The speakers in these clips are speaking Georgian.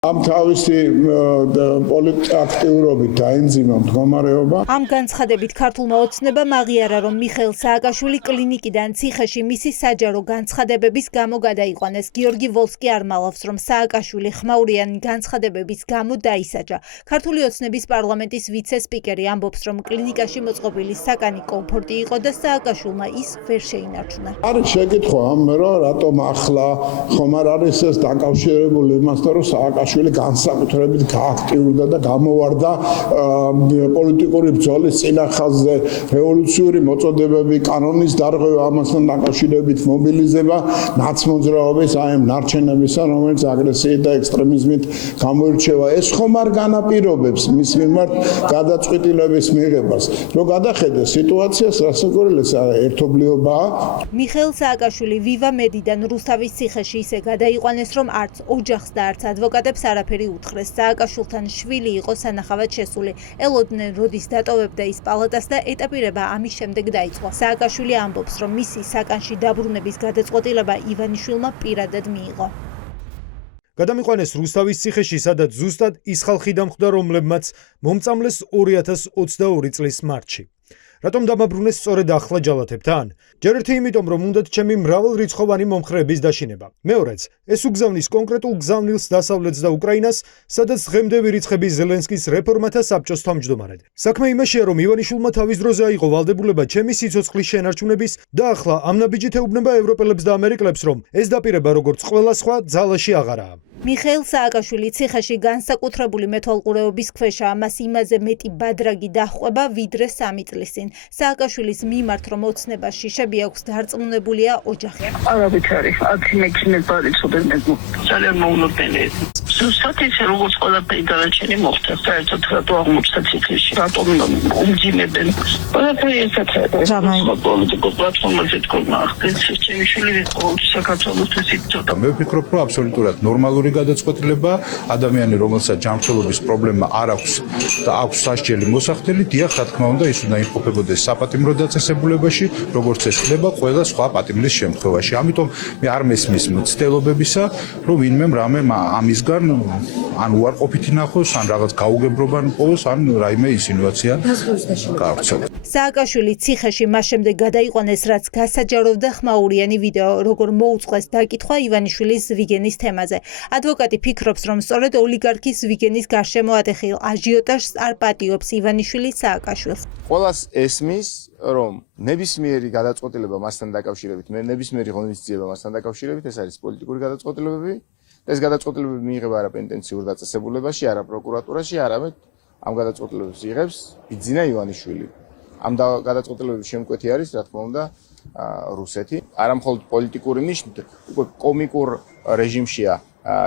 ამ თავისი პოლიტაქტიურობით დაენძიმა მდგომარეობა. ამ განცხადებით ქართულმა ოცნებამ აღიარა, რომ მიხეილ სააკაშვილი კლინიკიდან ციხეში მისი საჯარო განცხადებების გამო გადაიყვანეს. გიორგი ვოლსკი არ მალავს, რომ სააკაშვილი ხმაურიანი განცხადებების გამო დაისაჯა. ქართული ოცნების პარლამენტის ვიცე-სპიკერი ამბობს, რომ კლინიკაში მოწყობილი საკანი კომფორტი იყო და სააკაშვილმა ის ვერ შეინარჩუნა. არის შეკითხვა ამ რომ რატომ ახლა ხომ არ არის ეს დაკავშირებული იმასთან, რომ სააკაშვილი განსაკუთრებით გააქტიურდა და გამოვარდა პოლიტიკური ბრძოლის წინახაზზე, რევოლუციური მოწოდებები, კანონის დარღვევა, ამასთან დაკავშირებით მობილიზება, ნაცმოძრაობის აი ამ ნარჩენებისა, რომელიც აგრესიით და ექსტრემიზმით გამოირჩევა. ეს ხომ არ განაპირობებს მის მიმართ გადაწყვეტილების მიღებას. რომ გადახედე სიტუაციას, რასაკვირველია ერთობლიობაა. მიხეილ სააკაშვილი ვივა მედიდან რუსთავის ციხეში ისე გადაიყვანეს, რომ არც ოჯახს და არც ადვოკატებს არაფერი უთხრეს. სააკაშვილთან შვილი იყო სანახავად შესული. ელოდნენ, როდის დატოვებდა ის პალატას და ეტაპირება ამის შემდეგ დაიწყო. სააკაშვილი ამბობს, რომ მისი საკანში დაბრუნების გადაწყვეტილება ივანიშვილმა პირადად მიიღო. გადამიყვანეს რუსთავის ციხეში, სადაც ზუსტად ის ხალხი დამხვდა, რომლებმაც მომწამლეს 2022 წლის მარტში. რატომ დამაბრუნეს სწორედ ახლა ჯალათებთან? ჯერ ერთი იმიტომ, რომ უნდათ ჩემი მრავალრიცხოვანი მომხრეების დაშინება. მეორეც, ეს უგზავნის კონკრეტულ გზავნილს დასავლეთს და უკრაინას, სადაც დღემდე ვირიცხების ზელენსკის რეფორმათა საბჭოს თავმჯდომარედ. საქმე იმაშია, რომ ივანიშვილმა თავის დროზე აიღო ვალდებულება ჩემი სიცოცხლის შენარჩუნების და ახლა ამ ნაბიჯით ეუბნება ევროპელებს და ამერიკლებს, რომ ეს დაპირება როგორც ყველა სხვა ძალაში აღარაა. მიხეილ სააკაშვილი ციხეში განსაკუთრებული მეთვალყურეობის ქვეშაა. მას იმაზე მეტი ბადრაგი დაჰყვება, ვიდრე 3 წლის წინ. სააკაშვილის მიმართ, რომ ოცნებაში შები აქვს, დარწმუნებულია ოჯახი. არავით არის, 10 მექნება რიცხვობენ მეგო. ძალიან მოულოდნელი. ზუსტად ისე როგორც ყველაფერი დანარჩენი მოხდა, საერთოდ რატო აღმოჩნდა ციხეში, რატომ უმძიმებენ. ყველაფერი ესაა. პოლიტიკურ პლატფორმაზე თქმა, ახდენს ჩემი შვილი იყო საქართველოსთვის იწოდა. მე ვფიქრობ, რომ აბსოლუტურად ნორმალური გადაწყვეტილება, ადამიანი, რომელსაც ჯანმრთელობის პრობლემა არ აქვს და აქვს სასჯელი მოსახდელი, დიახ, რა თქმა უნდა, ის უნდა იმყოფებოდეს საპატიმრო დაწესებულებაში, როგორც ეს ხდება ყველა სხვა პატიმრის შემთხვევაში. ამიტომ მე არ მესმის მცდელობებისა, რომ ვინმე რამე ამისგან ან უარყოფითი ნახოს, ან რაღაც გაუგებრობა პოვოს, ან რაიმე ინსინუაცია გავრცელოს. სააკაშვილი ციხეში მას შემდეგ გადაიყვანეს, რაც გასაჯაროვდა ხმაურიანი ვიდეო, როგორ მოუწყეს დაკითხვა ივანიშვილის ზვიგენის თემაზე. ადვოკატი ფიქრობს, რომ სწორედ ოლიგარქის ზვიგენის გარშემო ატეხილ აჟიოტაჟს არ პატიობს ივანიშვილი სააკაშვილს. ყველას ესმის, რომ ნებისმიერი გადაწყვეტილება მასთან დაკავშირებით, ნებისმიერი ღონისძიება მასთან დაკავშირებით, ეს არის პოლიტიკური გადაწყვეტილებები. ეს გადაწყვეტილებები მიიღება არა პენტენციურ დაწესებულებაში, არა პროკურატურაში, არამედ ამ გადაწყვეტილებებს იღებს ბიძინა ივანიშვილი. ამ გადაწყვეტილებების შემკვეთი არის, რა თქმა უნდა, რუსეთი. არა მხოლოდ პოლიტიკური ნიშნით, უკვე კომიკურ რეჟიმშია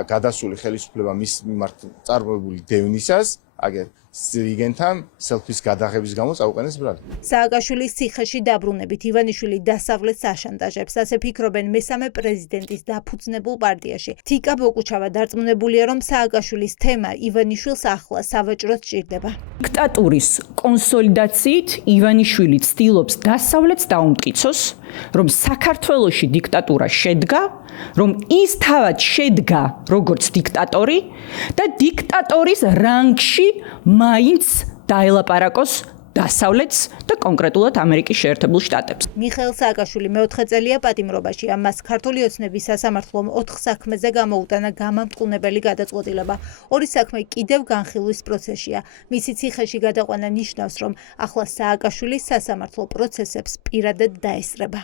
გადასული ხელისუფლება მის მიმართ წარმოებული დევნისას, აგერ ზვიგენთან სელფის გადაღების გამო წაუყენეს ბრალი. სააკაშვილის ციხეში დაბრუნებით ივანიშვილი დასავლეთს აშანტაჟებს, ასე ფიქრობენ მესამე პრეზიდენტის დაფუძნებულ პარტიაში. თიკა ბოკუჩავა დარწმუნებულია, რომ სააკაშვილის თემა ივანიშვილს ახლა სავაჭროდ სჭირდება. დიქტატურის კონსოლიდაციით ივანიშვილი ცდილობს დასავლეთს დაუმტკიცოს, რომ საქართველოში დიქტატურა შედგა, რომ ის თავად შედგა როგორც დიქტატორი და დიქტატორის რანგში მაინც დაელაპარაკოს დასავლეთს და კონკრეტულად ამერიკის შეერთებულ შტატებს. მიხეილ სააკაშვილი მეოთხე წელია პატიმრობაში, ამას ქართული ოცნების სასამართლომ 4 საქმეზე გამოუტანა გამამტყუნებელი გადაწყვეტილება. 2 საქმე კიდევ განხილვის პროცესია. მისი ციხეში გადაყვანა ნიშნავს, რომ ახლა სააკაშვილი სასამართლო პროცესებს პირადად დაესწრება.